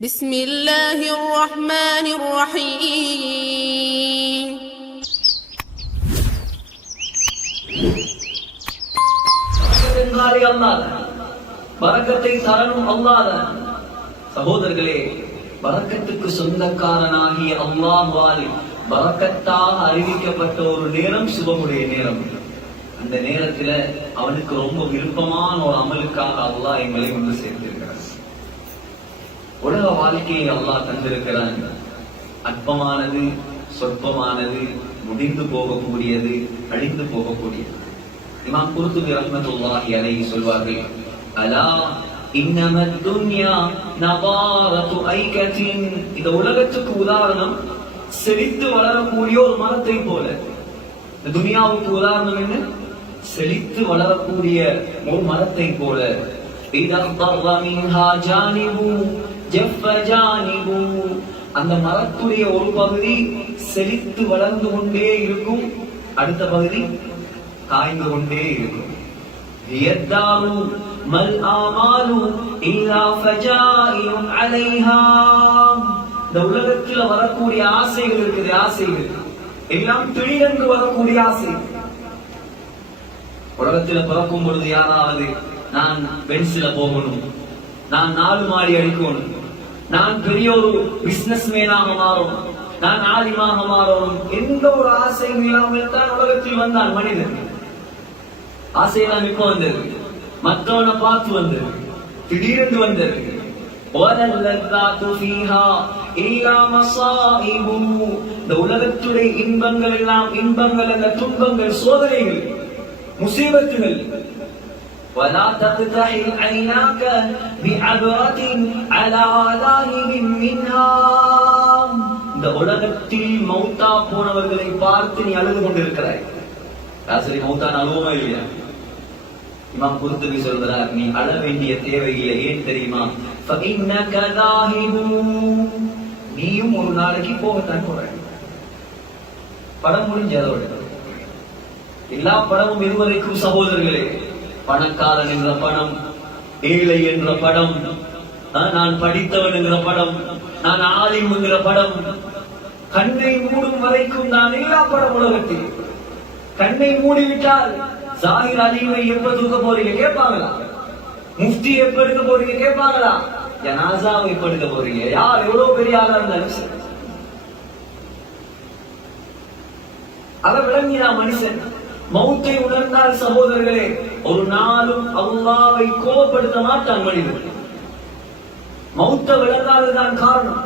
بسم الله الرحمن الرحيم பரக்கத்தை தரணும் அல்லாஹ். சகோதரர்களே, பரக்கத்துக்கு சொந்தக்காரனாகிய அல்லாஹ்வால் பரக்கத்தாக அறிவிக்கப்பட்ட ஒரு நேரம் சுபமுடைய நேரம். அந்த நேரத்துல அவனுக்கு ரொம்ப விருப்பமான ஒரு அமலுக்காக அல்லாஹ் எங்களை ஒன்று சேர்த்திருக்கிறார். உலக வாழ்க்கையை அல்லாஹ் தந்திருக்கிறான். அற்பமானது, சொற்பமானது, முடிந்து போகக்கூடியது, அழிந்து போகக்கூடியது. இமாம் குர்துபி ரஹ்மத்துல்லாஹி அலைஹி சொல்வார்கள், அலா இன்னமத் துன்யா நபாரத்து ஐகத்தின். இந்த உலகத்துக்கு உதாரணம் செழித்து வளரக்கூடிய ஒரு மரத்தை போல. இந்த துனியாவுக்கு உதாரணம் என்ன? செழித்து வளரக்கூடிய ஒரு மரத்தை போல. அந்த மரத்துடைய ஒரு பகுதி செழித்து வளர்ந்து கொண்டே இருக்கும், அடுத்த பகுதி காய்ந்து கொண்டே இருக்கும். இந்த உலகத்தில் வரக்கூடிய ஆசைகள் இருக்குது, ஆசைகள் எல்லாம் திடீரென்று வரக்கூடிய ஆசை. உலகத்தில் பிறக்கும் பொழுது யாராவது நான் பென்சில போகணும், நான் 4 மாடி அடிக்கணும், நான் பெரிய ஒரு பிசினஸ் மேனாக மாறணும், நான் ஆலிமாக மாறணும், எந்த ஒரு ஆசையும் இல்லாமல் தான் உலகத்தில் வந்தான் மனிதன். ஆசையெல்லாம் இப்ப வந்தது, மற்றவனை பார்த்து வந்தது, திடீரென்று வந்தது. இந்த உலகத்துடைய இன்பங்கள் எல்லாம் இன்பங்கள் அல்ல, துன்பங்கள், சோதனைகள், முசீபத்துகள். ولا تقتحم عيناك بعبرة على ذاهب منها. இந்த உலகத்தில் மௌத்தா போனவர்களை பார்த்து நீ அழுது கொண்டிருக்கிறாய். ராசரி மௌத்தான் அழுவமா இல்லையா? இமாம் குர்துபி சொல்கிறார், நீ அழ வேண்டிய தேவையில்லை. ஏன் தெரியுமா? فإنك ذاهب. நீயும் ஒரு நாளைக்கு போகத்தான் போற. படம் முடிஞ்சதோட எல்லா படமும் இதுவரைக்கும் சகோதரர்களே, பணக்காரன் என்ற படம், ஏழை என்ற படம், நான் படித்தவன் என்கிற படம், நான் ஆலிம் என்கிற படம், கண்ணை மூடும் வரைக்கும் நான் எல்லா படம் உலகத்தில். கண்ணை மூடிவிட்டால் ஜாகிர் அலீமை எப்ப தூக்க போறீங்க கேட்பாங்களா? முஃப்தி எப்ப எடுக்க போறீங்க கேட்பாங்களா? ஜனாசாவை எப்ப எடுக்க போறீங்க? யார் எவ்வளவு பெரிய ஆளா இருந்தாலும் அதை விளங்கினா மனுஷன் மௌத்தை உணர்ந்தால் சகோதரர்களே, ஒரு நாளும் அல்லாஹ்வை கோபப்படுத்த மாட்டான் மனிதன். மௌத்தை விளங்காததான் காரணம்.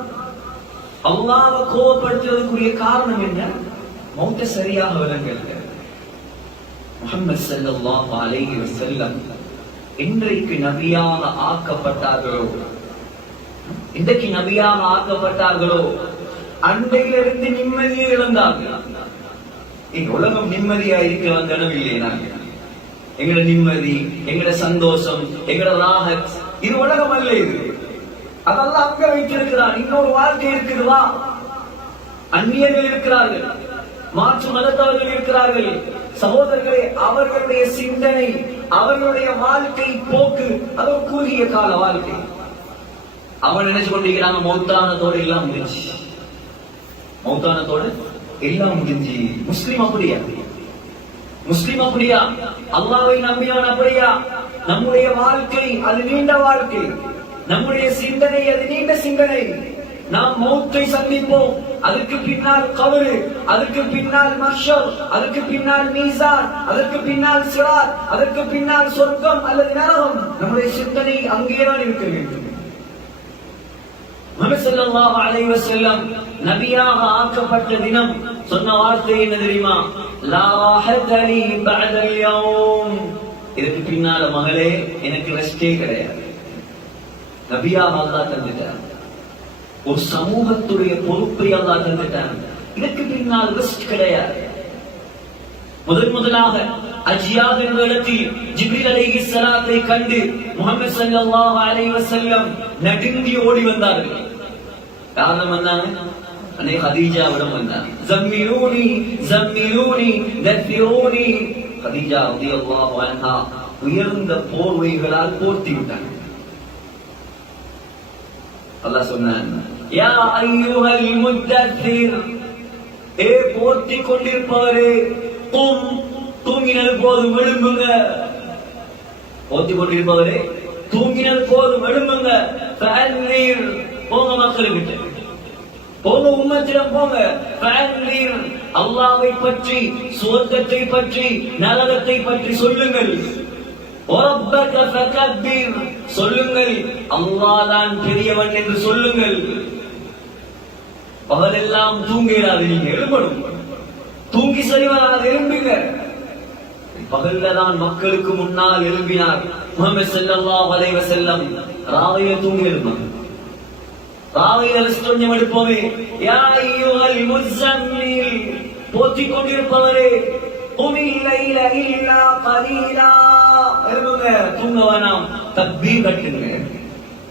அல்லாஹ்வை கோபப்படுத்துவதற்குரிய காரணம் என்ன? மௌத்தை சரியாக விளங்கல. முஹம்மது ஸல்லல்லாஹு அலைஹி வஸல்லம் இன்றைக்கு நபியாக ஆக்கப்பட்டார்களோ, இன்றைக்கு நபியாக ஆக்கப்பட்டார்களோ, அன்றையிலிருந்து நிம்மதியை இழந்தார்கள். உலகம் நிம்மதியா இருக்க வந்தனம் இல்லையா? எங்கட நிம்மதி, எங்கட சந்தோஷம், எங்கட ராகத், இது உலகம் அல்ல. இது அதெல்லாம் அங்க வைத்திருக்கிறான். இன்னொரு வாழ்க்கை இருக்குதுவா? அந்நியர்கள் இருக்கிறார்கள், மாற்று மதத்தவர்கள் இருக்கிறார்கள். சகோதரர்களே, அவர்களுடைய சிந்தனை, அவர்களுடைய வாழ்க்கை போக்கு அது ஒரு குறுகிய கால வாழ்க்கை. அவன் நினைச்சு கொண்டிருக்கிறாங்க மௌத்தானத்தோடு எல்லாம் முடிஞ்சு, மௌத்தானத்தோடு எல்லாம் முடிஞ்சு. முஸ்லிம் அப்படியா? முஸ்லிம் அப்படியா? அல்லாஹ்வை நம்பியவன் அப்படியா? நம்முடைய வாழ்க்கை அது நீண்ட வாழ்க்கை, நம்முடைய சிந்தனை அது நீண்ட சிந்தனை. நாம் மௌத்தை சந்திப்போம், அதுக்கு பின்னால் கபரு, அதுக்கு பின்னால் மஹ்ஷர், அதுக்கு பின்னால் மீசான், அதுக்கு பின்னால் சிராத், அதுக்கு பின்னால் சொர்க்கம் அல்லது நரகம். நம்முடைய சிந்தனை அங்கேதான் இருக்க வேண்டும். முஹம்மது ஸல்லல்லாஹு அலைஹி வஸல்லம் நபியாக ஆக்கப்பட்ட தினம் சொன்ன வார்த்தை என்ன தெரியுமா? லா ராஹத லீ பஅதல் யௌம். இதுக்கு பின்னால மகளே எனக்கு ரெஸ்டே கிடையாது. நபியாக அல்லாஹ் தந்துட்டார். ஒரு சமூகத்துடைய பொறுப்பை அல்லாஹ் தந்துட்டார். இதுக்கு பின்னால் ரெஸ்ட் கிடையாது. முதலாக அஜியாத் என்ற இடத்தில் ஜிப்ரீல் அலைஹிஸ்ஸலாத்தை கண்டு முஹம்மது ஸல்லல்லாஹு அலைஹி வஸல்லம் நடுங்கி ஓடி வந்தார்கள். காரணம் வந்தாங்க, அன்னை ஹதீஜாவிடம் வந்தாங்க. ஜம்மிலூனி ஜம்மிலூனி தஃபிரூனி. ஹதீஜா ரலியல்லாஹு அன்ஹா உயர்ந்த போர்வைகளால் போர்த்தி விட்டாங்க. அல்லாஹ் சொன்னான், யா அய்யுஹல் முத்தத்திர், ஏ போர்த்தி கொண்டிருப்பவரே, கும், தூங்கினது போதும் எழும்புங்க. போர்த்தி கொண்டிருப்பவரே, தூங்கினது போதும் எழும்புங்க. ஃபஅன்னிர், போங்க மக்களுக்கு, போங்க உம்மத்திடம் போங்க. ஃபஅன்னிர், அல்லாஹ்வை பற்றி, சுவர்க்கத்தை பற்றி, நரகத்தை பற்றி சொல்லுங்கள். ரப்பக ஃபகப்பிர், சொல்லுங்கள் அல்லாஹ் தான் பெரியவன் என்று சொல்லுங்கள். பகலெல்லாம் தூங்கிறாது, நீங்க எழும்பணும். தூங்கி சரிவராது, எழும்புங்க. பகல்ல தான் மக்களுக்கு முன்னால் எழும்பினார் முஹம்மது ஸல்லல்லாஹு அலைஹி வஸல்லம். ராவையில தூங்கி எழுந்தார். ராவையில கொஞ்சம் எடுப்போமே, யா அய்யுஹல் முஸம்மில், போத்திக் கொண்டிருப்பவரே, குமில் லைல இல்லா கலீலா, எழும்புங்க, தூங்க வேணாம், தக்பீர் கட்டுங்க.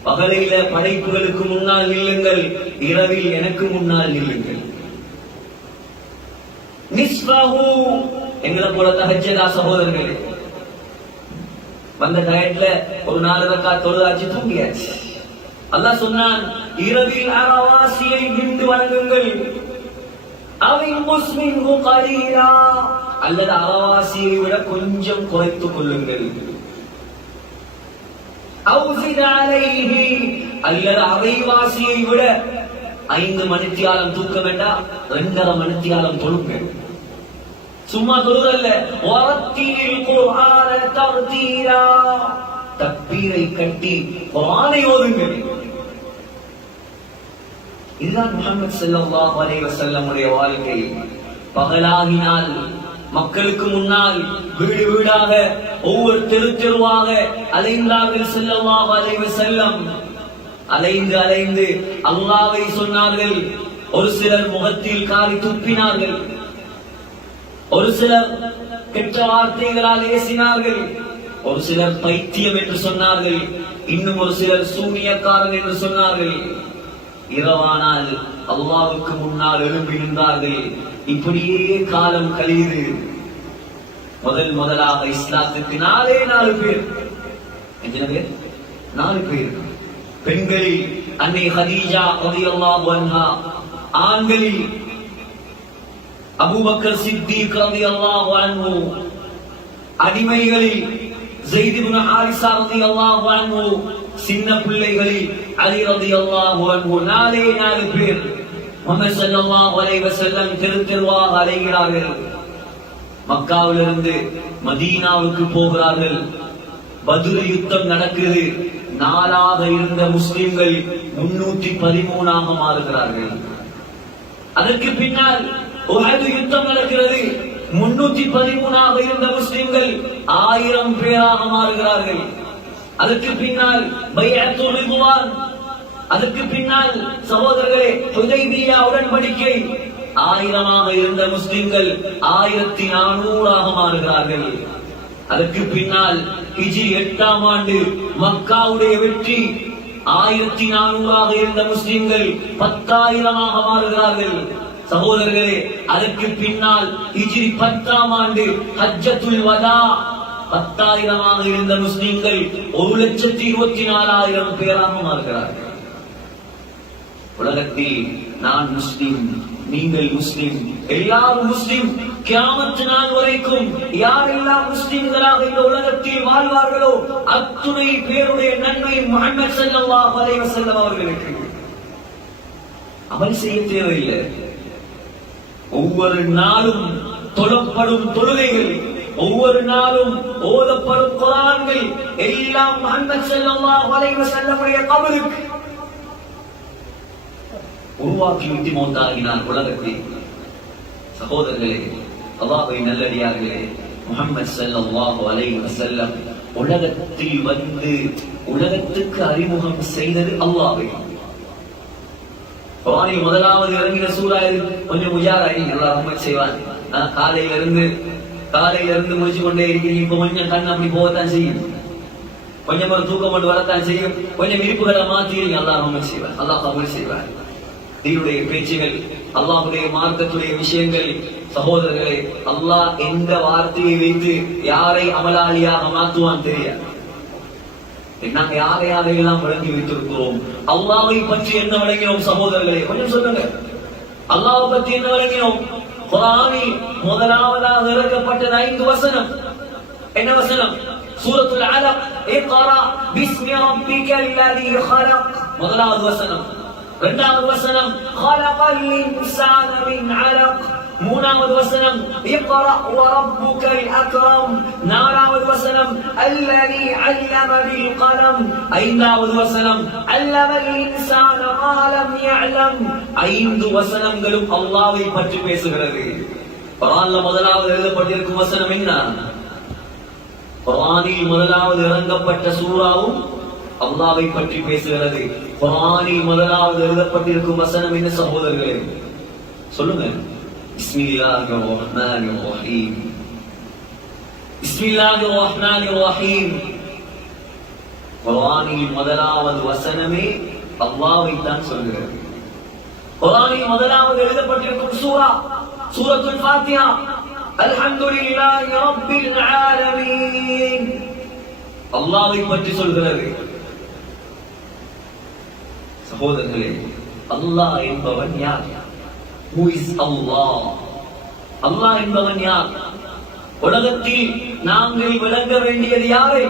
பகலையில படைப்புகளுக்கு முன்னால் நில்லுங்கள், இரவில் எனக்கு முன்னால் நில்லுங்கள். நிஸ்ஃபஹு, எங்களை போல தஹஜ்ஜுதா சகோதரர்களே, வந்த டயட்ல ஒரு 4 ரக்காத் தொழுதாச்சு, தூங்கியாச்சு. அல்லாஹ் சொன்னான், இரவில் அரவாசியை விண்டு வணங்குங்கள். அவின் முஸ்மின்ஹு கலீலா, அல்லது அரவாசியை விட கொஞ்சம் குறைத்துக் கொள்ளுங்கள். அவ்ஸித் அலைஹி, அல்லது அரைவாசியை விட 5 மணித்தியாலம் தூக்க வேண்டாம், 2.5 மணித்தியாலம் தொழுங்க. சும்மா தொழுதல்ல. வரத்தீல் குர்ஆன தர்தீலா, தக்பீரை கட்டி குர்ஆனை ஓதுங்கள். இதுதான் முஹம்மது ஸல்லல்லாஹு அலைஹி வஸல்லம் உடைய வாழ்க்கை. பகலாகினால் மக்களுக்கு முன்னால் வீடு வீடாக, ஒவ்வொரு தெரு தெருவாக அலைந்தார்கள் ஸல்லல்லாஹு அலைஹி வஸல்லம். அலைந்து அலைந்து அல்லாஹ்வை சொன்னார்கள். ஒரு சிலர் முகத்தில் காரி துப்பினார்கள், ஒரு சிலர் கெட்ட வார்த்தைகளால் ஏசினார்கள், ஒரு சிலர் பைத்தியம் என்று சொன்னார்கள், இன்னும் ஒரு சிலர் சூனியக்காரன் என்று சொன்னார்கள். இரவானால் அல்லாஹ்வுக்கு முன்னால் எழும்பி நின்றார்கள். இப்படியே காலம் கழியுது. முதலாக இஸ்லாத்துக்கு 4 பேர். எத்தனை பேர்? 4 பேர். பெண்களில் அன்னை ஹதீஜா ரலியல்லாஹு அன்ஹா, ஆண்களில் அபூபக்கர் சித்தீக் ரலியல்லாஹு அன்ஹு, அடிமைகளில் ஸைத் இப்னு ஹாரிஸா ரலியல்லாஹு அன்ஹு, சின்ன பிள்ளைகளில் அலி ரலியல்லாஹு அன்ஹு. 4 பேர் முஹம்மது ஸல்லல்லாஹு அலைஹி வஸல்லம் தெருவாக அலைகிறார்கள். மக்காவிலிருந்து மதீனாவுக்கு போகிறார்கள். பத்ர் யுத்தம் நடக்கிறது. 4ஆக இருந்த முஸ்லிம்கள் 313ஆக மாறுகிறார்கள். அதற்கு பின்னால் உஹது யுத்தம் நடக்கிறது. 313ஆக இருந்த முஸ்லிம்கள் 1000 பேராக மாறுகிறார்கள். அதற்கு பின்னால் பைஅத்துர் ரிதுவான், அதற்கு பின்னால் சகோதரர்களே ஹுதைபியா உடன்படிக்கை. 1000ஆக இருந்த முஸ்லிம்கள் 1400ஆக மாறுகிறார்கள். அதற்கு பின்னால் ஹிஜ்ரி 8ஆம் ஆண்டு மக்காவுடைய வெற்றி. 1400ஆக இருந்த முஸ்லிம்கள் 10,000ஆக மாறுகிறார்கள். சகோதரர்களே, அதற்கு பின்னால் ஹிஜ்ரி 10ஆம் ஆண்டு ஹஜ்ஜத்துல் வதா, 10,000ஆக இருந்த முஸ்லிம்கள் 1,24,000 பேராக மாறுகிறார்கள். உலகத்தில் நான் முஸ்லிம், நீங்கள் முஸ்லிம், எல்லாரும் முஸ்லிம். கியாமத் நாள் வரைக்கும் யாரெல்லாம் முஸ்லிம்களாக இந்த உலகத்தில் வாழ்வார்களோ அத்துணை பேருடைய நன்மை முஹம்மது ஸல்லல்லாஹு அலைஹி வஸல்லம் அவர்களுக்கு. அமல் செய்ய தேவையில்லை. ஒவ்வொரு நாளும் தொழப்படும் தொழுகைகள், ஒவ்வொரு நாளும் ஓதப்படும் குர்ஆன்கள் எல்லாம் முஹம்மது ஸல்லல்லாஹு அலைஹி வஸல்லம் உடைய கபருக்கு உருவாக்கி விட்டு மௌத்தாகினார் உலகத்தில். சகோதரர்களே, அல்லாஹ்வை நல்லடியார்களே, முஹம்மது ஸல்லல்லாஹு அலைஹி வஸல்லம் உலகத்தில் வந்து உலகத்துக்கு அறிமுகம் செய்தது அல்லாஹ்வை. குர்ஆனில் முதலாவது இறங்கின சூரா கொஞ்சம் உஜாராயி அல்லாஹ் ரஹ்மத் செய்வான். காலையில இருந்து முடிச்சு கொண்டே இருக்கிறீங்க. இப்ப கொஞ்சம் கண் அப்படி போகத்தான் செய்யும், கொஞ்சம் ஒரு தூக்கம் கொண்டு வரத்தான் செய்யும், கொஞ்சம் இருப்புகளை மாற்றி அல்லாஹ் ரஹ்மத் செய்வான், அல்லாஹ் கபூல் செய்வான். தீனுடைய பேச்சுகள், அல்லாஹ்வுடைய மார்க்கத்துடைய விஷயங்கள். சகோதரர்களே, அல்லாஹ் எந்த வார்த்தையை வைத்து யாரை அமலாளியாக மாற்றுவான் தெரியாது. நாங்க யாரையெல்லாம் விளங்கி வைத்திருக்கிறோம்? அல்லாஹ்வை பற்றி என்ன விளங்கினோம் சகோதரர்களே? கொஞ்சம் சொல்லுங்க. அல்லாஹ்வை பற்றி என்ன விளங்கினோம்? குர்ஆனில் முதலாவதாக இறக்கப்பட்டது 5 வசனம். என்ன வசனம்? சூரத்துல் அலக், இக்ரா பிஸ்மி ரப்பிக்கல் லதீ ஹலக், முதலாவது வசனம். இரண்டாவது வசனம் ஹலகல் இன்சான மின் அலக், மூணாவது வசனம் இக்ரா வ ரப்புக்கல் அக்ரம், நாலாவது வசனம் அல்லதி அல்லம பில் கலம், ஐந்தாவது வசனம் அல்லமல் இன்சான மா லம் யஅலம். 5 வசனங்களும் அல்லாஹ்வை பற்றி பேசுகிறது. குர்ஆன்ல முதலாவது எழுதப்பட்டிருக்கும் வசனம் என்ன? குர்ஆனில் முதலாவது இறங்கப்பட்ட சூராவும் அல்லாஹ்வை பற்றி பேசுகிறது. குர்ஆனில் முதலாவது எழுதப்பட்டிருக்கும் வசனம் என்ன சகோதரர்களே? சொல்லுங்க. பிஸ்மில்லாஹிர் ரஹ்மானிர் ரஹீம். பிஸ்மில்லாஹிர் ரஹ்மானிர் ரஹீம். குர்ஆனில் முதலாவது வசனமே அல்லாஹ்வை தான் சொல்கிறது. குர்ஆனில் முதலாவது எழுதப்பட்டிருக்கும் சூரா சூரத்துல் ஃபாத்திஹா. அல்ஹம்துலில்லாஹி ரப்பில் ஆலமீன். அல்லாஹ்வை பற்றி சொல்கிறது. சகோதரர்களே, அல்லாஹ் என்பவன் யார்? Who is Allah? அல்லாஹ் என்பவன் யார்? உலகத்தில் நாங்கள் விளங்க வேண்டியது யாரை?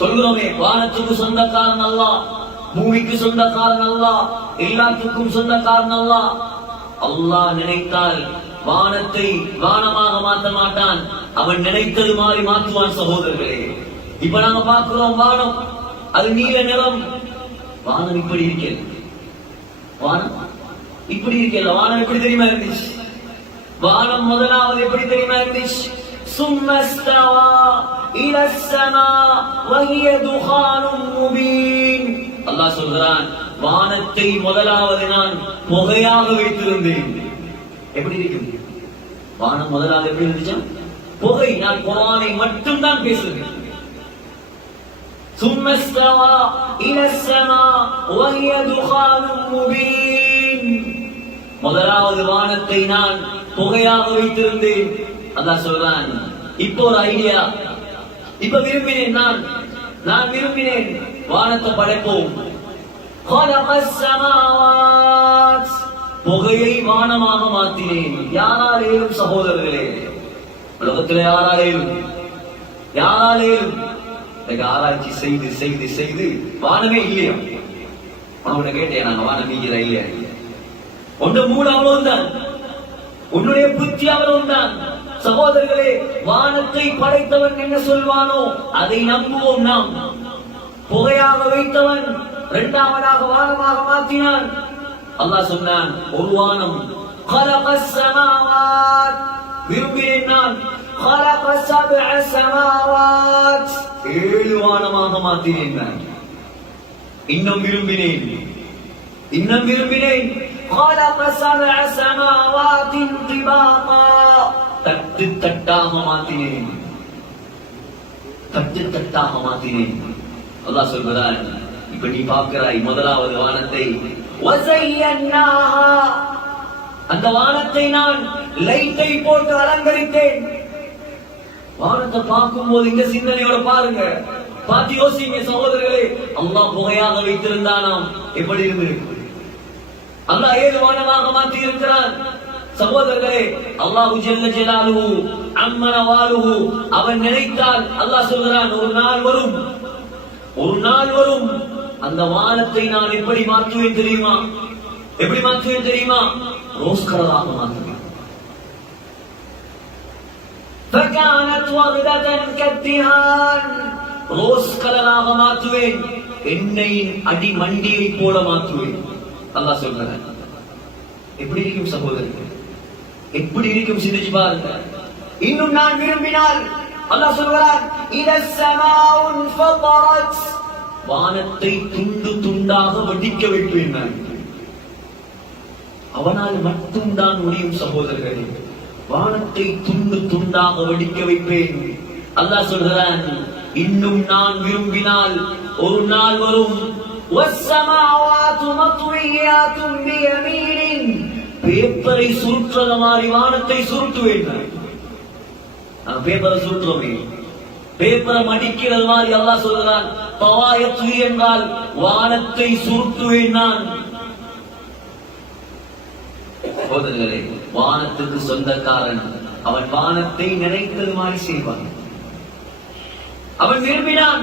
சொல்கிறோமே, வானத்துக்கு சொந்தக்காரன் அல்லாஹ், பூமிக்கு சொந்தக்காரன் அல்லாஹ், எல்லாத்துக்கும் சொந்தக்காரன் அல்லாஹ். அல்லாஹ் நினைத்தால் வானத்தை வானமாக மாற்ற மாட்டான், அவன் நினைத்தது மாதிரி மாற்றுவான். சகோதரர்களே, இப்ப நாங்க பார்க்கிறோம் வானம், அது நீல நிறம். வானம் இப்படி இருக்கிறது, வானம் இப்படி இருக்கல. வானம் எப்படி தெரியுமா இருந்துச்சு? வானம் முதலாவது எப்படி தெரியுமா இருந்துச்சு? சும்மஸ்தவா இலஸ் ஸமா வஹிய துகானும் முபீன். அல்லாஹ் சொல்றான், வானத்தை முதலாவது நான் புகையாக வைத்திருந்தேன். எப்படி இருக்கும் வானம்? முதலாவது எப்படி இருந்துச்சு? புகை. நான் குர்ஆனை மட்டும் தான் பேசுகிறேன். ثم استوى إلى السماء وهي دخان مبين. முதலாவது வானத்தை நான் புகையாக வைத்திருந்தேன். அல்லாஹ் சொல்றான், இப்போ ஒரு ஐடியா, இப்ப விரும்பினேன், நான் விரும்பினேன் வானத்தை படைப்போம். خلق السماوات, புகையை வானமாக மாற்றினேன். யாராலேயும் சகோதரர்களே, உலகத்திலே யாராலேயும் ஆராய்ச்சி செய்து செய்து செய்து வானமே இல்லையா? உன்னை கேட்டேன், நாங்க வானம் இல்லையா? இல்லையா? உன்னுடைய மூடு அவ்வளவுதான், உன்னுடைய புத்தி அவ்வளவுதான். சகோதரர்களே, வானத்தை படைத்தவன் என்ன சொல்வானோ அதை நம்புவோம் நாம். புகையாக வைத்தவன் இரண்டாவதாக வானமாக மாற்றினான். அல்லாஹ் சொன்னான், ஒரு வானம். خلق السماوات, விரும்பினேன் நான். خلق سبع سماوات, 7 வானமாக மாற்றினேன். இன்னும் விரும்பினேன். خلق سبع سماوات طباقا, தட்டு தட்டாக மாற்றினேன். அல்லாஹ் சொல்கிறான், இப்ப நீ பார்க்கிறாய் முதலாவது வானத்தை. وزيناها, அந்த வானத்தை நான் லைட்டை போட்டு அலங்கரித்தேன். வானத்தை பார்க்கும் போது இந்த சிந்தனையோட பாருங்க, பார்த்து யோசிங்க சகோதரர்களே. அல்லாஹ் புகையாக வைத்திருந்தானாம், எப்படி இருந்திருக்கு? அல்லாஹ் 7 வானமாக மாற்றி இருக்கிறான். சகோதரர்களே, அல்லாஹு ஜல்ல ஜலாலுஹு அம்மன வாலுஹு, அவன் நினைத்தால் அல்லாஹ் சொல்கிறான், ஒரு நாள் வரும், அந்த வானத்தை நான் எப்படி மாற்றுவேன் தெரியுமா? ரோஸ் கலராக மாற்றுவேன். فكانت وردة كالدهان, ரோஸ் கலராக மாற்றுவேன். எண்ணெயின் அடி மண்டியை போல மாற்றுவேன். அல்லாஹ் சொல்றான். எப்படி இருக்கும் சகோதரர்களே? எப்படி இருக்கும்? சிந்திச்சு பாருங்க. இன்னும் நான் விரும்பினால் அல்லாஹ் சொல்றான், இதஸ் ஸமாஉன் ஃபதரத், வானத்தை துண்டு துண்டாக வெடிக்க வைப்பேன் நான். அவனால் மட்டும்தான் முடியும் சகோதரர்களே. வானத்தை துண்டு துண்டாக வெடிக்க வைப்பேன். அல்லாஹ் சொல்கிறான், இன்னும் நான் விரும்பினால் ஒரு நாள் வரும். வஸ்ஸமாவாத்து மத்வியாத்தும் பியமீனின், பேப்பரை சுருட்டுற மாதிரி வானத்தை சுருட்டுவேன். நான் பேப்பரை சுருட்டுறோமே, பேப்பரை மடிக்கிறது மாதிரி அல்லாஹ் சொல்கிறான். தவாயத்து என்றால் வானத்தை சுருட்டுவேன் நான். சகோதரர்களே, வானத்துக்கு சொந்தக்காரன் அவன் வானத்தை நினைத்தது மாதிரி செய்வான். அவன் விரும்பினான்.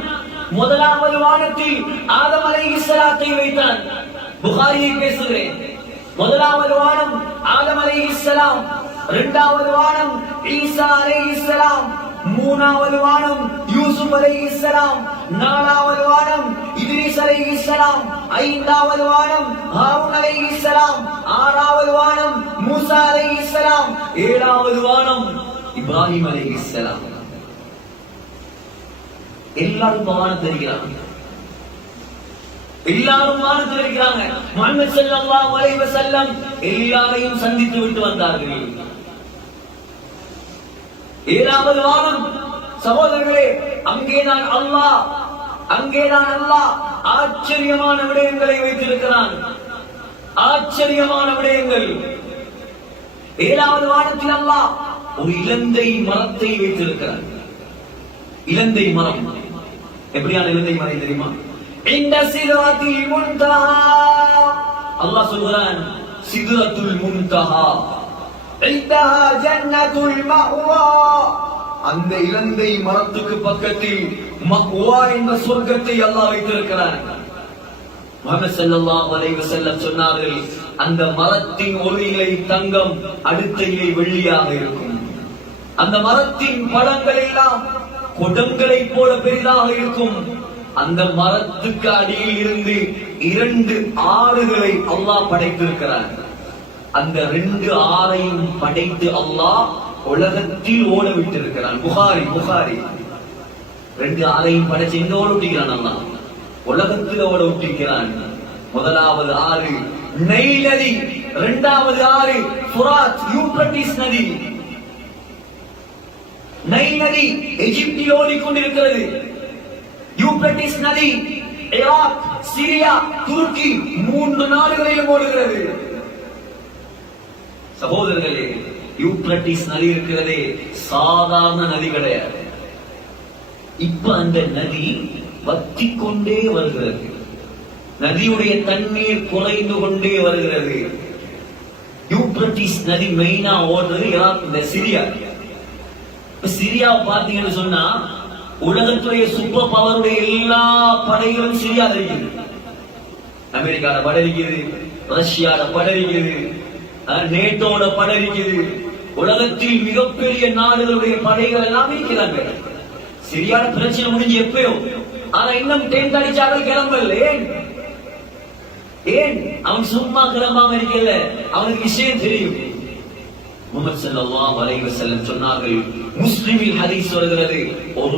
முதலாவது வானத்தில் ஆதம் அலைஹிஸ்ஸலாத்தை வைத்தான். புகாரியை பேசுகிறேன். முதலாவது வானம் ஆதம் அலைஹிஸ்ஸலாம், இரண்டாவது வானம் ஈசா அலைஹிஸ்ஸலாம், மூணாவது வானம் யூசுப் அலைஹிஸ்ஸலாம், நாலாவது வானம் இத்ரீஸ் அலைஹிஸ்ஸலாம், ஐந்தாவது வானம் ஹாரூன் அலைஹிஸ்ஸலாம், ஆறாவது வானம் மூசா அலைஹிஸ்ஸலாம், ஏழாவது வானம் இப்ராஹிம் அலைஹிஸ்ஸலாம். எல்லாரும் வானத்தில் இருக்கிறாங்க. எல்லாரும் வானத்தில் இருக்கிறாங்க. முஹம்மது ஸல்லல்லாஹு அலைஹி வஸல்லம் எல்லாரையும் சந்தித்து விட்டு வந்தார்கள். ஏழாவது வானம் சகோதரர்களே, அங்கேதான் அல்லாஹ் ஆச்சரியமான விடயங்களை வைத்திருக்கிறான். ஆச்சரியமான விடயங்கள். ஏழாவது வானத்தில் அல்லாஹ் ஒரு இலந்தை மரத்தை வைத்திருக்கிறான். இலந்தை மரம் எப்படியான இலந்தை மரம் தெரியுமா? இந்த சிதறத்தில் முன்தஹா, அல்லாஹ் சொல்றான் சிதறத்துல் முன்தஹா இந்தஹா ஜன்னத்துல் மஅவா. அந்த இலந்தை மரத்துக்கு பக்கத்தில் மஅவா என்ற சொர்க்கத்தை அல்லாஹ் வைத்திருக்கிறான். முஹம்மது ஸல்லல்லாஹு அலைஹி வஸல்லம் சொன்னார்கள், அந்த மரத்தின் ஒரு இலை தங்கம், அடுத்த இலை வெள்ளியாக இருக்கும். அந்த மரத்தின் பழங்கள் எல்லாம் கொடங்களை போல பெரிதாக இருக்கும். அந்த மரத்துக்கு அடியில் இருந்து 2 ஆறுகளை அல்லாஹ் படைத்திருக்கிறார். அந்த 2 ஆறையும் படைத்து அல்லாஹ் உலகத்தில் ஓட விட்டிருக்கிறான். புகாரி 2 ஆறையும் படைச்சு எங்க ஓட விட்டிருக்கிறான்? அல்லாஹ் உலகத்தில் ஓட விட்டிருக்கிறான். முதலாவது ஆறு நைல் நதி, இரண்டாவது ஆறு ஃபுராத் யூப்ரட்டிஸ் நதி. நைல் நதி எகிப்தில் ஓடிக்கொண்டிருக்கிறது. யூப்ரட்டிஸ் நதி ஈராக், சிரியா, துருக்கி 3 நாடுகளிலும் ஓடுகிறது. சகோதரர்களே, யூப்ரட்டிஸ் நதி இருக்கிறதே சாதாரண நதி கிடையாது. இப்ப அந்த நதி வற்றிக் கொண்டே வருகிறது. நதியுடைய தண்ணீர் குறைந்து கொண்டே வருகிறது. யூப்ரட்டிஸ் நதி மெயினா ஓடுறது ஈராக், இந்த சிரியா. சிரியாவை பார்த்தீங்கன்னு சொன்னா உலகத்துடைய சூப்பர் பவருடைய எல்லா படைகளும் சிரியால இருக்குது. அமெரிக்கால படை இருக்குது, ரஷ்யால படை இருக்குது, நேட்டோட படை இருக்குது. உலகத்தில் மிகப்பெரிய நாடுகளுடைய படைகள் எல்லாம் இருக்கிறாங்க. சிரியால பிரச்சனை முடிஞ்சு எப்பயோ, ஆனா இன்னும் டென்ட் அடிச்சார்கள் கிளம்பல. ஏன் அவன் சும்மா கிளம்பாம இருக்கல, அவனுக்கு விஷயம் தெரியும். முஹம்மது ஸல்லல்லாஹு அலைஹி வஸல்லம் சொன்னார்கள், முஸ்லிமில் ஹதீஸ் வருகிறது, ஒரு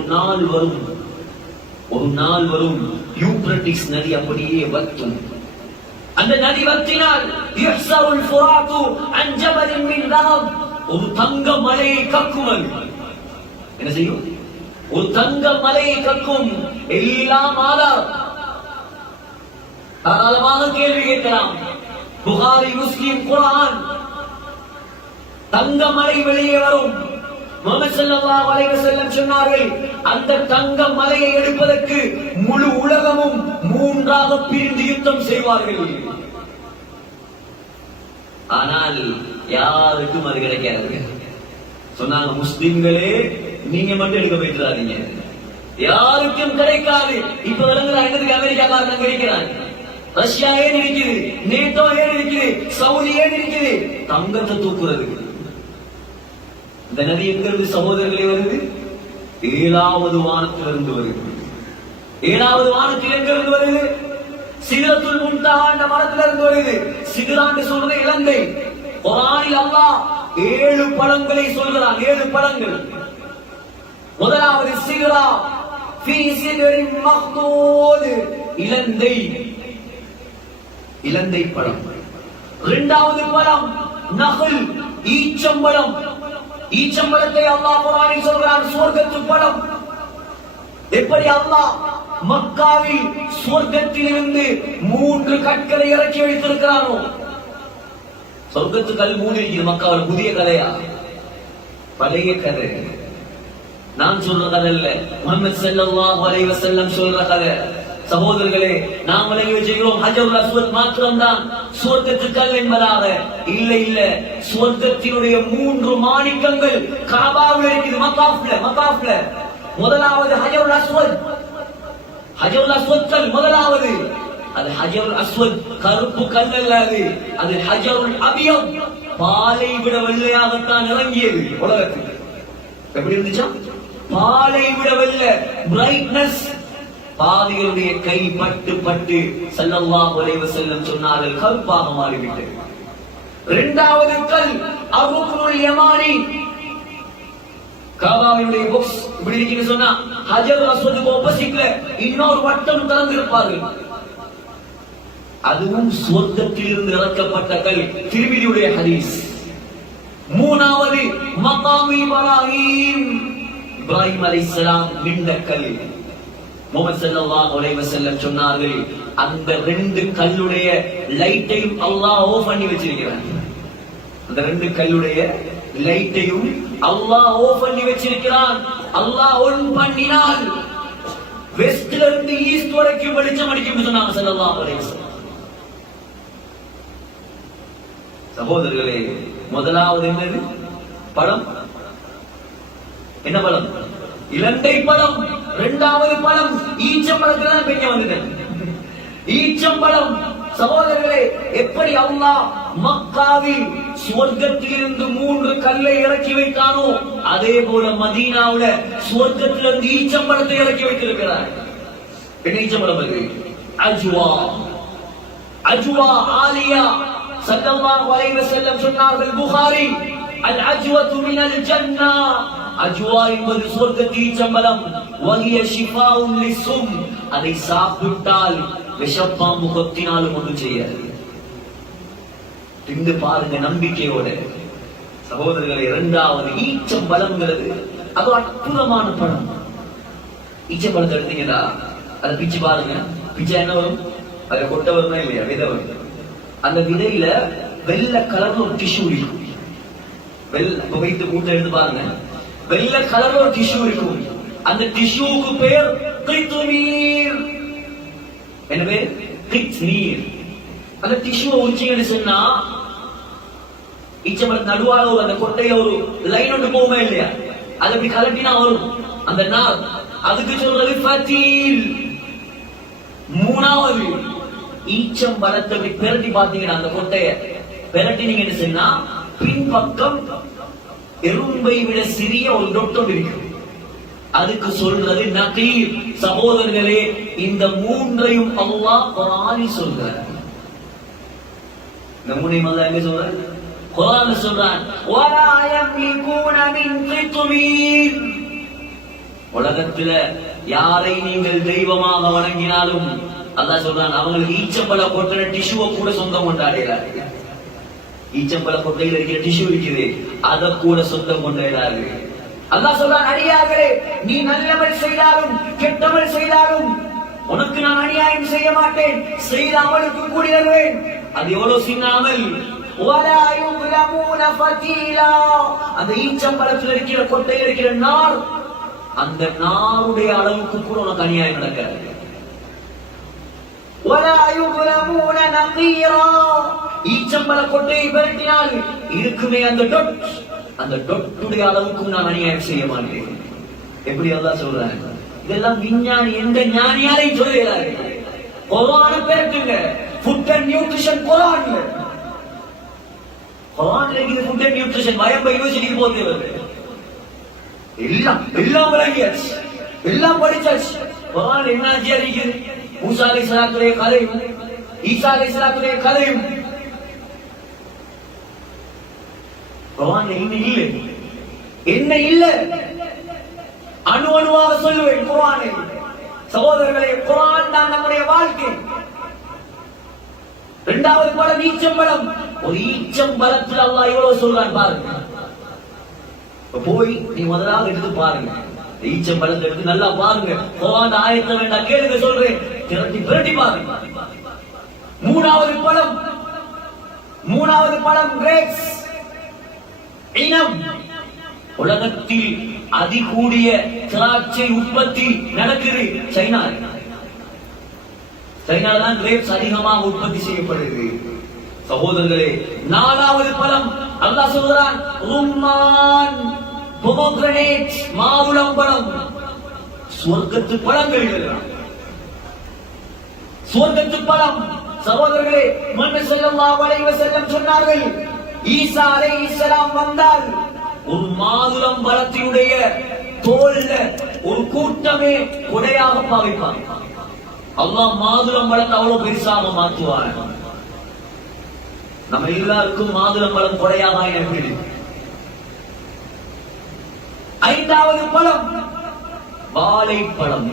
நாள் வரும் யூப்ரட்டிஸ் நதி அப்படியே வற்றும். அந்த நதி வற்றினால் யஹ்ஸருல் ஃபுராத்து அன் ஜபலின் மின் தஹப், ஒரு தங்க மலையை கக்கும். என்ன செய்யும்? ஒரு தங்க மலையை கக்கும். எல்லாம் ஆதார். தாராளமாக கேள்வி கேட்கலாம். புகாரி, முஸ்லிம், குர்ஆன். தங்கமலை வெளியே வரும். முஹம்மது ஸல்லல்லாஹு அலைஹி வஸல்லம் சொன்னார்கள், அந்த தங்க மலையை எடுப்பதற்கு முழு உலகமும் 3ஆக பிரிந்து யுத்தம் செய்வார்கள். ஆனால் யாருக்கும் அது கிடைக்காது. சொன்னாங்க, முஸ்லிம்களே நீங்க மட்டும் எடுக்க போயிடாதீங்க, யாருக்கும் கிடைக்காது. இப்ப விளங்குற இடத்துக்கு அமெரிக்காக்காரன் அங்க இருக்கிறான், ரஷ்யா ஏன் இருக்குது, நேட்டோ ஏன் இருக்குது, சவுதி ஏன் இருக்குது, தங்கத்தை தூக்குறது. இந்த நதி எங்கிருந்து சகோதரர்களே வருது? 7வது வானத்திலிருந்து வருது. 7வது வானத்தில் எங்கிருந்து வருது? சிதறத்துல் முன்தஹா என்ற மரத்திலிருந்து வருது. சிதறான்னு சொல்றது இலந்தை. குர்ஆனில் அல்லாஹ் 7 பழங்களை சொல்கிறான். 7 பழங்கள். முதலாவது சிதறா ஃபீ சிதரின் மக்தூத், இலந்தை பழம். இரண்டாவது பழம் நஹல், ஈச்சம்பழம். ஈச்சம்பழத்தை அல்லாஹ் குர்ஆனில் சொல்கிறான் சுவர்க்கத்து பழம். எப்படி அல்லாஹ் மக்காவில் சுவர்க்கத்திலிருந்து 3 கற்களை இறக்கி வைத்திருக்கிறானோ, சொர்க்கத்து கல் 3 இருக்குது மக்காவில். புதிய கதையா? பழைய கதை. நான் சொல்ற கதை இல்ல, முஹம்மது ஸல்லல்லாஹு அலைஹி வஸல்லம் சொல்ற கதை. சகோதரர்களே, நாம் விளங்கி வச்சிருக்கிறோம் ஹஜருல் அஸ்வத் மாத்திரம்தான் சுவர்க்கத்துக்கு கல் என்பதாக. இல்ல, சுவர்க்கத்தினுடைய 3 மாணிக்கங்கள் காபாவில் இருக்குது. மக்காஃப்ல முதலாவது ஹஜருல் அஸ்வத். ஹஜருல் அஸ்வத் கல் முதலாவது. அது ஹஜருல் அஸ்வத் கருப்பு கல் அல்ல, அது ஹஜருல் அபியத் பாலை விட வெள்ளையாகத்தான் இறங்கியது உலகத்துக்கு. எப்படி இருந்துச்சா? பாலை விட வெள்ளை, பிரைட்னஸ். பாவிகளுடைய கை பட்டு ஸல்லல்லாஹு அலைஹி வஸல்லம் சொன்னார்கள் கருப்பாக மாறிவிட்டது. இரண்டாவது கல் அபூபக்கர் யமானி. காபாவினுடைய பாக்ஸ் இப்படி இருக்குன்னு சொன்னா ஹஜருல் அஸ்வதுக்கு ஆப்போசிட்ல இன்னொரு வட்டம் திறந்திருப்பார்கள். அதுவும் சொர்க்கத்திலிருந்து இறக்கப்பட்ட கல். திருமிதியுடைய ஹதீஸ். மூணாவது மகாம் இப்ராஹிம் அலைஹிஸ்ஸலாம் நின்ற கல். முஹம்மது ஸல்லல்லாஹு அலைஹி வஸல்லம் சொன்னார்கள், அந்த 2 கல்லுடைய லைட்டையும் அல்லாஹ் ஆஃப் பண்ணி வச்சிருக்கிறான். அந்த 2 கல்லுடைய லைட்டையும் அல்லாஹ் ஆஃப் பண்ணி வச்சிருக்கிறான். அல்லாஹ் ஆன் பண்ணினால் வெஸ்ட்ல இருந்து ஈஸ்ட் வரைக்கும் வெளிச்சம் அடிக்கும் சொன்னாங்க ஸல்லல்லாஹு அலைஹி வஸல்லம். சகோதரர்களே, முதலாவது என்னது? பழம். என்ன பழம்? இலங்கை பழம். இரண்டாவது பழம் ஈச்சம்பழத்துல தான் பெரிய வந்துட்டேன். ஈச்சம்பழம். சகோதரர்களே, எப்படி அல்லாஹ் மக்காவில் சுவர்க்கத்திலிருந்து 3 கல்லை இறக்கி வைத்தானோ, அதே போல மதீனாவுல சுவர்க்கத்திலிருந்து ஈச்சம்பழத்தை இறக்கி வைத்திருக்கிறார். என்ன ஈச்சம்பழம் அது? அஜ்வா ஆலியா. ஸல்லல்லாஹு அலைஹி வஸல்லம் சொன்னார்கள் புகாரி, அல் அஜ்வத்து மினல் ஜன்னah. அஜ்வா என்பது சுவர்க்கத்து ஈச்சம்பழம். வஹிய ஷிஃபாஉன் லிஸ்ஸும். அதை சாப்பிட்டால் விஷப்பாம்பு கொத்தினாலும் ஒன்றும் செய்யாது. திண்டு பாருங்க நம்பிக்கையோட. சகோதரர்களே, இரண்டாவது ஈச்சம்பழம்ங்கிறது அது அற்புதமான பழம். ஈச்சம்பழத்தை எடுத்தீங்கன்னா அதை பிச்சு பாருங்க. பிச்சை என்ன வரும்? அதுல கொட்டை வருமா இல்லையா? விதை வரும். அந்த விதையில வெள்ளை கலர்ல ஒரு டிஷ்யூ இருக்கும். வெள்ளை வைத்து கூட்ட எடுத்து பாருங்க, வெள்ளை கலர்ல ஒரு டிஷ்யூ இருக்கும். அந்த டிஷ்யூக்கு பேர் கித்மீர். என்ன பேர்? கித்மீர். அந்த டிஷ்யூவை உரிச்சீங்கன்னு சொன்னா ஈச்சம்பழம் நடுவால ஒரு அந்த கொட்டையில ஒரு லைன் ஒன்று போகுமா இல்லையா? அது அப்படி கலட்டினா வரும் அந்த நார். அதுக்கு சொல்றது ஃபதீல். மூணாவது ஈச்சம்பழத்தை பிரட்டி பாத்தீங்கன்னா அந்த கொட்டைய பிரட்டினீங்கன்னு சொன்னா பின்பக்கம் எறும்பை விட சிறிய ஒரு டொட்டம் இருக்கு. அதுக்கு சொல்றது நகீர். சகோதரர்களே, இந்த 3ஐயும் அல்லாஹ் குர்ஆனில் சொல்றார். இந்த 3ஐயும் அல்லாஹ் எங்க சொல்றார்? குர்ஆனில் சொல்றான். வலா யம்லிகூன மின் கித்மீர். உலகத்துல யாரை நீங்கள் தெய்வமாக வணங்கினாலும் அல்லாஹ் சொல்றான், அவங்களுக்கு ஈச்சம்பழ கொட்டை டிஷ்யூவை கூட சொந்தம் கொண்டாடுகிறார். ஈச்சம்பழ கொட்டையில் இருக்கிற டிஷ்யூ இருக்குது, அதை கூட சொந்தம் கொண்டாடுகிறார்கள். அல்லாஹ் சொல்றான், அடியார்களே, நீ நல்லவள் செய்தாலும் கெட்டவள் செய்தாலும் உனக்கு நான் அநியாயம் செய்ய மாட்டேன். செய்த அமலுக்கு கூடி தருவேன். அது எவ்வளவு சின்ன அமல். வலா யுظلمون فتيلا. அந்த ஈச்சம்பழத்தில் இருக்கிற கொட்டையில் இருக்கிற நார், அந்த நாருடைய அளவுக்கு கூட உனக்கு அநியாயம் நடக்காது. ولا يظلمون نقيرا. ஈச்சம்பழ கொட்டையை பிரட்டினால் இருக்குமே அந்த டொட், அந்த டொட்டுடைய அளவுக்கு நான் அநியாயம் செய்ய மாட்டேன். எப்படி அல்லாஹ் சொல்றாங்க? இதெல்லாம் விஞ்ஞானி எந்த ஞானியாரை சொல்லுகிறாரு? குர்ஆன பேருங்க. ஃபுட் அண்ட் நியூட்ரிஷன் குர்ஆன். குர்ஆன்ல இருக்குது ஃபுட் அண்ட் நியூட்ரிஷன். வயம்பை யூனிவர்சிட்டிக்கு போறது எல்லாம் விளங்கியாச்சு, எல்லாம் படிச்சாச்சு. குர்ஆன் என்ன அறிகிறது? மூசா அலைஹிஸ்ஸலாத்துடைய கதையும் ஈசா அலைஹிஸ்ஸலாத்துடைய கதையும் குர்ஆன் என்ன இல்ல அணு அணுவாக சொல்லுவேன் குர்ஆனை. சகோதரர்களே, குர்ஆன் தான் நம்முடைய வாழ்க்கை. இரண்டாவது படம் ஈச்சம்பழம். ஒரு ஈச்சம்பழத்தில் அல்லாஹ் எவ்வளவு சொல்றான் பாருங்க. போய் நீ முதலாக எடுத்து பாருங்க, ஈச்சம்பழத்தை எடுத்து நல்லா பாருங்க. குர்ஆன் ஆயத்தை வேண்டாம் கேளுங்க, சொல்றேன், பிரட்டி பாருங்க. மூணாவது பழம் கிரேப்ஸ், இனம். உலகத்தில் அதிகூடிய திராட்சை உற்பத்தி நடக்குது சைனால தான் கிரேப்ஸ் அதிகமாக உற்பத்தி செய்யப்படுது. சகோதரர்களே, 4வது பழம் அல்லாஹ் சொல்றான் ரும்மான், பொமோகிரனேட், மாதுளம்பழம். சுவர்க்கத்து பழங்கள் எழுதுறான், சுவர்க்கத்து பழம். சகோதரர்களே, முஹம்மது ஸல்லல்லாஹு அலைஹி வஸல்லம் சொன்னார்கள், ஈசா அலைஹிஸ்ஸலாம் வந்தால் ஒரு மாதுளம் பழத்தினுடைய தோல்ல ஒரு கூட்டமே கொடையாக பாவிப்பாங்க. அல்லாஹ் மாதுளம் பழத்தை அவ்வளவு பெருசாக மாற்றுவார். நம்ம எல்லாருக்கும் மாதுளம் பழம் கொடையாக எப்படி? 5வது பழம் வாழைப்பழம்.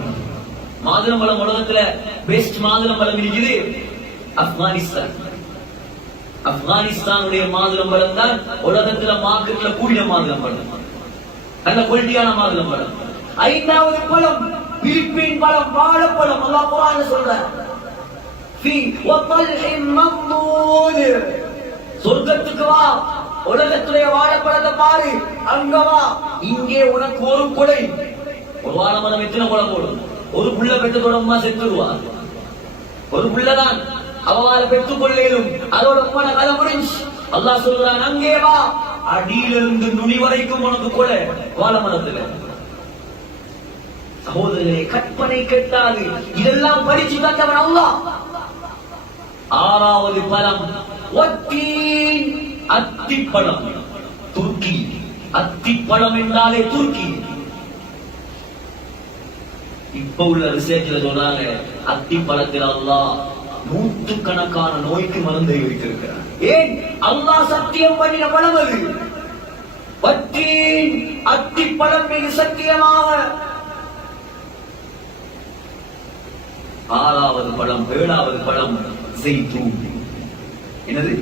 மாதுளம் பழம் உலகத்துல பெஸ்ட் மாதுளம் பழம் இருக்குது ஆப்கானிஸ்தான். ஆப்கானிஸ்தானுடைய மாதுளம் பழம் தான் உலகத்துல மார்க்கெட்ல கூடிய மாதுளம் பழம், நல்ல குவாலிட்டியான மாதுளம் பழம். 5வது பழம் பிலிப்பீன் பழம், வாழைப்பழம். அல்லாஹ் குர்ஆன்ல சொல்றார், ஃபீ வதல்ஹின் மம்தூத். சொர்க்கத்துக்கு வா, உலகத்துடைய வாழைப்பழத்தை பாரு, அங்க வா, இங்கே உனக்கு ஒரு கொடை. ஒரு வாழைமரம் எத்தனை கொடை போடும்? ஒரு புள்ள பெற்றதோட அம்மா செத்துடுவா. ஒரு புள்ளதான் அவவால பெற்றுக் கொள்ளையிலும் அதோட உம்மன கதை முடிஞ்சு. அல்லாஹ் சொல்றான், அங்கே வா, அடியிலிருந்து நுனி வரைக்கும் உனக்கு கொடை வாழைமரத்துல. சகோதரர்களே, கற்பனை கெட்டாது. இதெல்லாம் படிச்சு தந்தவன் அல்லாஹ். 6வது பழம் வத்தீன், அத்திப்பழம். துருக்கி. அத்திப்பழம் என்றாலே துருக்கி. இப்ப உள்ள ரிசர்ச்ல சொன்னாங்க, அத்திப்பழத்தில் அல்லாஹ் 100கணக்கான நோய்க்கு மருந்தை வைத்திருக்கிறார். ஏன்? அல்லாஹ் சத்தியம் பண்ணின பழம் அது. வத்தீன், அத்திப்பழம் மீது சத்தியமாக. 6வது பழம், 7வது பழம் ஜெய்தூன். என்னது?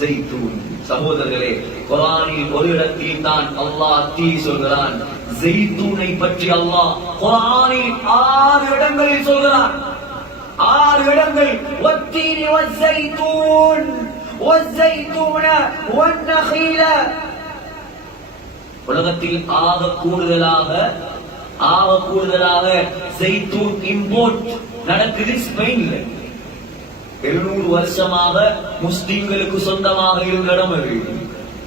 ஜெய்தூன். சகோதரர்களே, குர்ஆனில் ஒரு இடத்தில் தான் அல்லாஹ் அத்தி சொல்கிறான். ஜெய்தூனை பற்றி அல்லாஹ் குர்ஆனில் 6 இடங்களில் சொல்கிறான். 6 இடங்கள். வத்தீன் வஸ்ஸைதூன் வஸ்ஸைதூன வன்னഖீல. உலகத்தில் ஆக கூடுதலாக ஜெய்தூன் இம்போர்ட் நடக்குது ஸ்பெயின்ல. 700 வருஷமாக முஸ்லிம்களுக்கு சொந்தமாக இருந்த இடம் அது.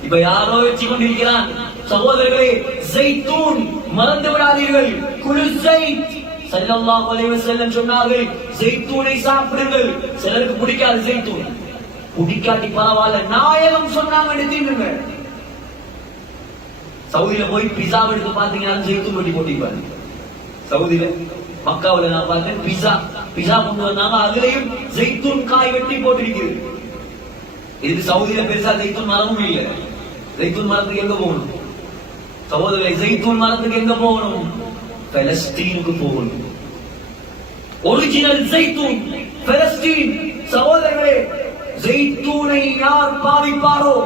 இப்ப யாரோ வச்சு கொண்டிருக்கிறான். சகோதரர்களே, ஜெய்தூன் மறந்து விடாதீர்கள். குலு ஸைத். ஸல்லல்லாஹு அலைஹி வஸல்லம் சொன்னார்கள், ஜெய்தூனை சாப்பிடுங்கள். சிலருக்கு பிடிக்காது ஜெய்தூன், பிடிக்காட்டி பரவாயில்ல, நாயகம் சொன்னாங்க எடுத்துங்க. சவுதியில போய் பிஸா எடுத்து பாத்தீங்கன்னா ஜெய்தூன் வெட்டி போட்டிருப்பாங்க. சவுதியில மக்காவுல நான் பார்த்தேன், பிஸா கொண்டு வந்தாங்க, அதுலயும் ஜெய்தூன் காய் வெட்டி போட்டிருக்கிறது. இதுக்கு சவுதியில பெருசா ஜெய்தூன் மரமும் இல்ல. ஜெய்தூன் மரத்துக்கு எங்க போகணும் சகோதரர்களை? ஜெய்தூன் மரத்துக்கு எங்க போகணும்? பலஸ்தீனுக்கு போகணும். ஒரிஜினல் ஜெய்தூன் பலஸ்தீன். சகோதரர்களே, ஜெய்தூனை யார் பாவிப்பாரோ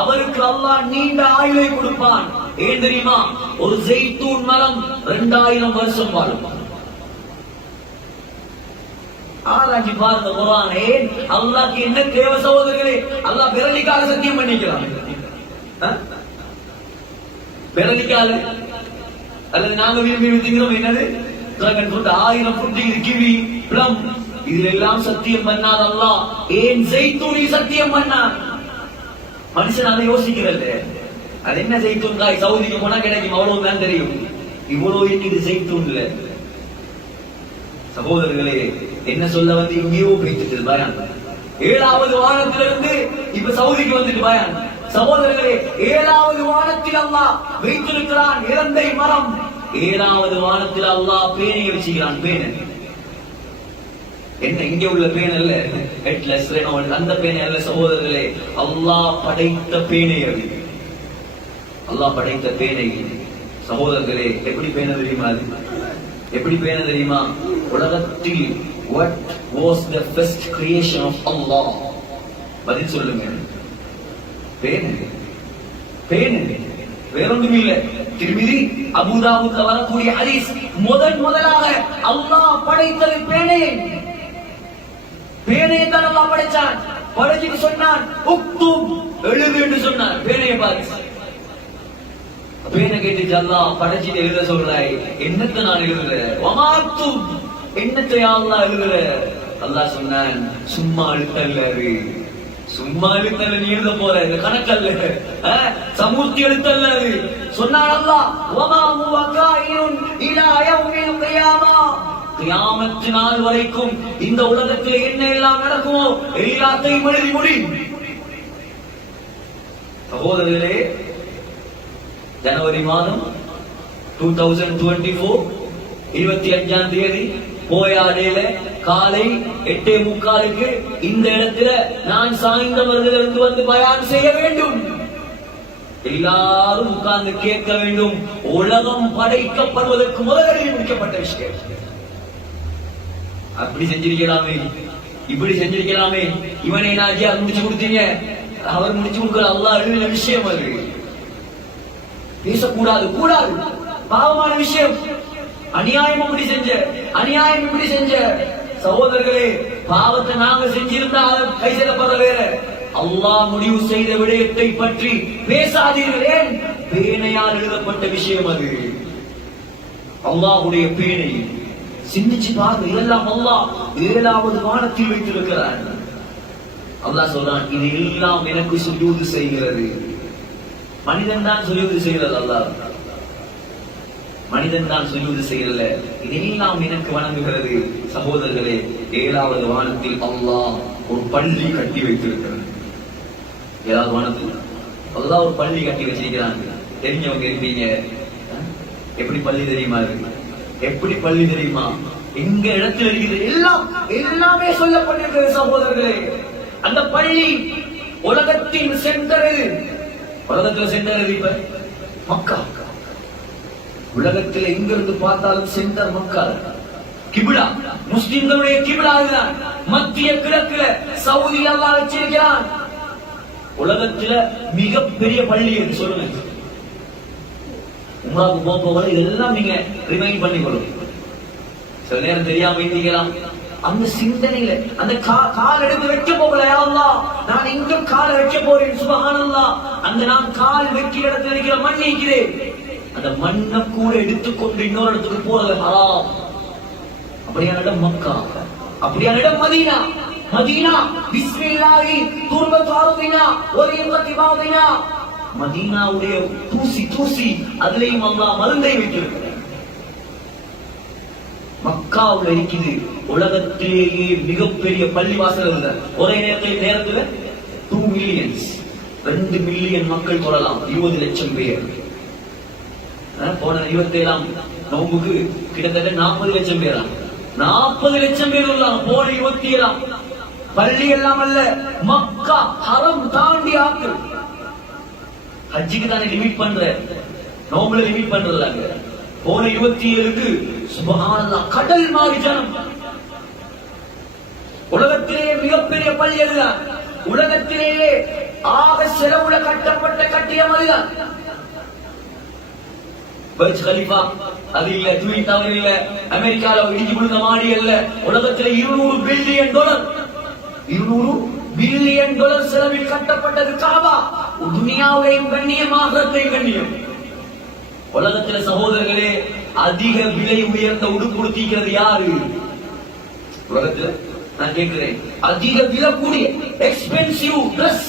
அவருக்கு அல்லாஹ் நீண்ட ஆயுளை கொடுப்பான். ஏன் தெரியுமா? ஒரு ஜெய்தூன் மரம் 2000 வருஷம் வாழும். ஆராய்ச்சி பாருங்க குர்ஆனே. அல்லாஹ்க்கு என்ன தேவை சகோதரர்களே? அல்லாஹ் விரலிக்காக சத்தியம் பண்ணிக்கிறான். விரலிக்காக அல்லது நாங்க விரும்பி திங்கிறோம் என்னது? Dragon fruit, 1000 fruit, kiwi, plum, இதுல எல்லாம் சத்தியம் பண்ணாத அல்லாஹ் ஏன் ஜெய்தூனை சத்தியம் பண்ணான்? மனுஷன் அதை யோசிக்கிறது. அது என்ன ஜெய்தூன் காய்? சவுதிக்கு போனா கிடைக்கும், அவ்வளவுதான் தெரியும். இவ்வளவு இது ஜெய்தூன் இல்ல. சகோதரர்களே, என்ன சொல்ல வந்து எங்கேயோ போயிட்டு பயான். 7வது வானத்திலிருந்து இப்ப சவுதிக்கு வந்துட்டு பயான். சகோதரர்களே, 7வது வானத்தில் அல்லாஹ் வைத்திருக்கிறான் இறந்தை மரம். 7வது வானத்தில் அல்லாஹ் பேனை வச்சுக்கிறான். பேனை என்ன? இங்க உள்ள பேன் அல்ல, ஹெட்லெஸ் அந்த பேனை அல்ல சகோதரர்களே. அல்லாஹ் படைத்த பேனை அது. அல்லாஹ் படைத்த பேனை. சகோதரர்களே, எப்படி பேனை தெரியுமா? அது எப்படி பேனை தெரியுமா? உலகத்தில் what was the first creation of Allah? பதில் சொல்லுங்க. பேனை. வேறொன்றும் இல்லை. திருமிதி அபூதாவுக்கு வரக்கூடிய ஹதீஸ், முதலாக அல்லாஹ் படைத்தது பேனை. பேனையை தான் அல்லாஹ் படைச்சான். படைச்சிட்டு சொன்னான், உக்துப், எழுது என்று சொன்னான். பேனையை பார்த்து பேனை கேட்டு அல்லாஹ் படைச்சிட்டு எழுத சொல்றாய். என்னத்தை நான் எழுதுறேன்? வமாத்து என்னத்தை அல்லாஹ் எழுதுற? அல்லாஹ் சொன்னான், சும்மா எழுத்தல்லாரு, சும்மா எழுத்தல்ல நீ எழுத போற, இந்த கணக்கல்ல சமூர்த்தி எழுத்தல்லாரு. சொன்னான் அல்லாஹ், வமா ஹுவ காயினுன் இலா யௌமில் கியாமா, கியாமத் நாள் வரைக்கும் இந்த உலகத்தில் என்ன எல்லாம் நடக்குமோ எல்லாத்தையும் எழுதி முடி. சகோதரர்களே, ஜனவரி மாதம் 2024 25ஆம் தேதி போயாடேல காலை 8:45 இந்த இடத்துல நான் சாய்ந்தவர்களிருந்து வந்து பயான் செய்ய வேண்டும். எல்லாரும் உட்கார்ந்து கேட்க வேண்டும். உலகம் படைக்கப்படுவதற்கு முதலில் முடிக்கப்பட்ட விஷயம். அப்படி செஞ்சிருக்கலாமே, இப்படி செஞ்சிருக்கலாமே. இவனை நாஜியா முடிச்சு கொடுத்தீங்க, அவர் முடிச்சு கொடுக்கிற அல்லாஹ் எழுதின விஷயம். அது பேசக்கூடாது, கூடாது, பாவமான விஷயம். அநியாயம் இப்படி செஞ்ச, அநியாயம் இப்படி செஞ்ச. சகோதரர்களே, பாவத்தை நாங்க செஞ்சிருந்தா கை செல்லப்படுற வேற. அல்லாஹ் முடிவு செய்த விடயத்தை பற்றி பேசாதீர்கள். பேனையால் எழுதப்பட்ட விஷயம் அது. அல்லாஹ்வுடைய பேனை சிந்திச்சு பாருங்க. இதெல்லாம் அல்லாஹ் 7வது வானத்தில் வைத்திருக்கிறார். அல்லாஹ் சொல்றான், இது எல்லாம் எனக்கு சுஜூது செய்கிறது. மனிதன் தான் சுஜூது செய்கிறது. அல்லாஹ் மனிதன் தான் சுஜூது செய்யல, இதெல்லாம் எனக்கு வணங்குகிறது. சகோதரர்களே, 7வது வானத்தில் அல்லாஹ் ஒரு பள்ளி கட்டி வைத்திருக்கிறார். 7வது வானத்தில் அல்லாஹ் ஒரு பள்ளி கட்டி வச்சிருக்கிறாங்க. தெரிஞ்சவங்க இருப்பீங்க. எப்படி பள்ளி தெரியுமா இருக்கு? எப்படி பள்ளி தெரியுமா? எங்க இடத்துல இருக்குது எல்லாம், எல்லாமே சொல்லப்பட்டிருக்கிறது. சகோதரர்களே, அந்த பள்ளி உலகத்தின் சென்டர். உலகத்துல சென்டர் இப்ப மக்கா. உலகத்தில் எங்கிருந்து பார்த்தாலும் சென்டர் மக்கா. கிபிலா, முஸ்லிம்களுடைய கிபிலா இதுதான். மத்திய கிழக்குல சவுதி அல்லாஹ் வச்சிருக்கிறான். உலகத்துல மிகப்பெரிய பள்ளி என்று சொல்லுங்க. உம்ராவுக்கு போக இதெல்லாம் நீங்க ரிமைண்ட் பண்ணிக்கொள்ளும். சில நேரம் தெரியாம இருந்தீங்களாம். அந்த சிந்தனையில அந்த கால் எடுத்து வைக்க போகல, யா அல்லாஹ் நான் எங்கும் கால் வைக்க போறேன், சுப்ஹானல்லாஹ். அந்த நான் கால் வைக்கிற இடத்துல இருக்கிற மண் இருக்கிறேன், அந்த மண்ணை கூட எடுத்துக்கொண்டு இன்னொரு இடத்துக்கு போறது ஹராம். அப்படியான இடம் மக்கா, அப்படியான இடம் மதீனா. மதீனா பிஸ்மில்லாஹி துர்பத்து அர்தினா வ ரிகத்தி பாதினா. மதீனாவுடைய தூசி தூசி அதுலயும் அல்லாஹ் மருந்தை வைத்திருக்கிறார். மக்காவுல இருக்குது உலகத்திலேயே மிகப்பெரிய பள்ளிவாசல். ஒரே நேரத்துல 2 மில்லியன்ஸ் 2 மில்லியன் மக்கள் தொழலாம். 20 லட்சம் பேர். போன 27ஆம் நோம்புக்கு கிட்டத்தட்ட 40 லட்சம் பேரா, 40 லட்சம் பேர் உள்ளாங்க. போன 27ஆம் பள்ளி எல்லாம் அல்ல, மக்கா ஹரம் தாண்டி ஆக்கள். ஹஜ்ஜுக்கு தானே லிமிட் பண்ற, நோம்புல லிமிட் பண்றதாங்க. போன 27க்கு சுப்ஹானல்லாஹ் கடல் மாதிரி ஜனம். உலகத்திலேயே மிகப்பெரிய பள்ளி அதுதான். உலகத்திலேயே ஆக செலவுல கட்டப்பட்ட கட்டிடம் அதுதான். பர்ஜ் கலிஃபா அது இல்ல, ட்வின் டவர் இல்ல, அமெரிக்கால இடிஞ்சு விழுந்த மாடி அல்ல. உலகத்துல $200 பில்லியன் 200 பில்லியன் செலவில் கட்டப்பட்டது காபா. துனியாவையும் கண்ணியம், ஆகிரத்தையும் கண்ணியம். உலகத்துல சகோதரர்களே, அதிக விலை உயர்ந்த உடுப்பு உடுத்திக்கிறது யாரு? உலகத்துல நான் கேட்கிறேன், அதிக விலை கூடிய எக்ஸ்பென்சிவ் டிரஸ்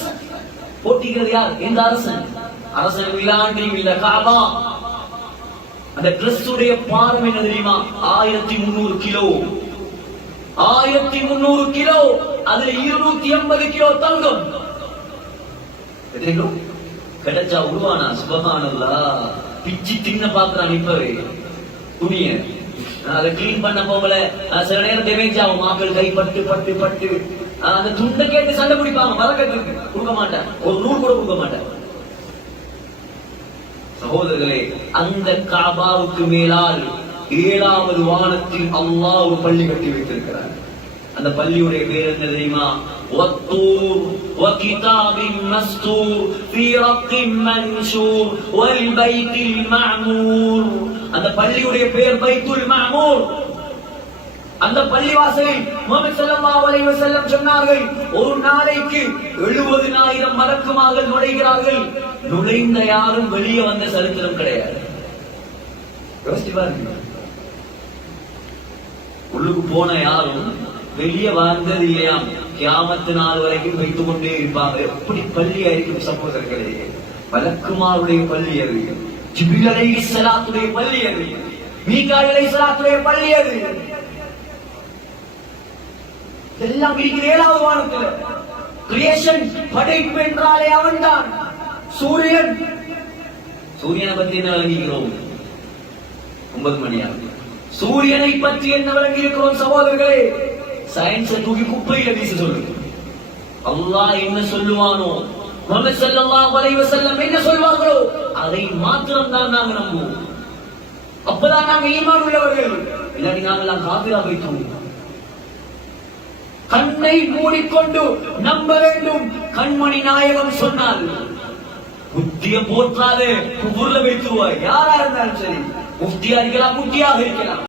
போட்டிக்கிறது யார்? எந்த அரசன்? அரசன் விழாண்டியும் இல்ல, காபா. அந்த டிரஸ் உடைய பாரம் என்ன தெரியுமா? 1300 கிலோ. 1300 கிலோ. அதுல 280 கிலோ தங்கம். கிடைச்சா உருவானா? சுப்ஹானல்லாஹ். பிச்சு தின்ன பாக்குறான் இப்பவே துணிய. அதை கிளீன் பண்ண போகல, சில நேரம் டேமேஜ் ஆகும். மக்கள் கை பட்டு பட்டு பட்டு அந்த துண்டை கேட்டு சண்டை பிடிப்பாங்க. மறக்கத்துக்கு கொடுக்க மாட்டேன், ஒரு நூல் கூட கொடுக்க மாட்டேன். சகோதரர்களே, அந்த காபாவுக்கு மேலால் 7வது வானத்தில் அல்லாஹ் ஒரு பள்ளி கட்டி வைத்திருக்கிறார். அந்த பள்ளியுடைய பேர் என்ன தெரியுமா? வத்தூர் வகிதாபின் மஸ்தூர் ஃபீ ரக்கின் மன்ஷூர் வல் பைத்தில் மஅமூர். அந்த பள்ளியுடைய பேர் பைத்துல் மஅமூர். அந்த பள்ளிவாசலில் முஹம்மது ஸல்லல்லாஹு அலைஹி வஸல்லம் சொன்னார்கள், ஒரு நாளைக்கு 70,000 மலக்குமார்கள் நுழைகிறார்கள். நுழைந்த யாரும் வெளியே வந்த சரித்திரம் கிடையாது. யோசிச்சு பாருங்க, உள்ளுக்கு போன யாரும் வெளியே வாழ்ந்தது இல்லையாம். கியாமத்து நாள் வரைக்கும் வைத்துக் கொண்டே இருப்பாங்க. எப்படி பள்ளி ஆയിരിக்கும் சகோதரர்களே, மலக்குமாருடைய பள்ளி அது, ஜிப்ரீல் அலைஹிஸ்ஸலாத்துடைய பள்ளி அது, மீகாயில் அலைஹிஸ்ஸலாத்துடைய பள்ளி அது. எல்லாம் இருக்கிற 7வது வானத்தில். கிரியேஷன், படைப்பு என்றாலே அவன்தான். சூரியனை பத்தி என்ன விளங்குகிறோம்? 9 மணியாக சூரியனை பற்றி என்ன விளங்கி இருக்கிறோம் சகோதரர்களே? சயின்ஸை தூக்கி குப்பையில வீச சொல்லுங்க. அல்லாஹ் என்ன சொல்லுவானோ, முஹம்மது ஸல்லல்லாஹு அலைஹி வஸல்லம் என்ன சொல்வார்களோ அதை மாத்திரம் தான் நாங்கள் நம்புவோம். அப்பதான் நாங்கள் ஈமான் உள்ளவர்கள். இல்லாட்டி நாங்கள் காபிரா போய்த்தோம். கண்ணை மூடிக்கொண்டு நம்ப வேண்டும். கண்மணி நாயகம் சொன்னார், புத்திய போற்றாது குபுர்ல வைத்துவாய். யாரா இருந்தாலும் சரி, முஃப்தியா இருக்கலாம், முஃப்தியாக இருக்கலாம்.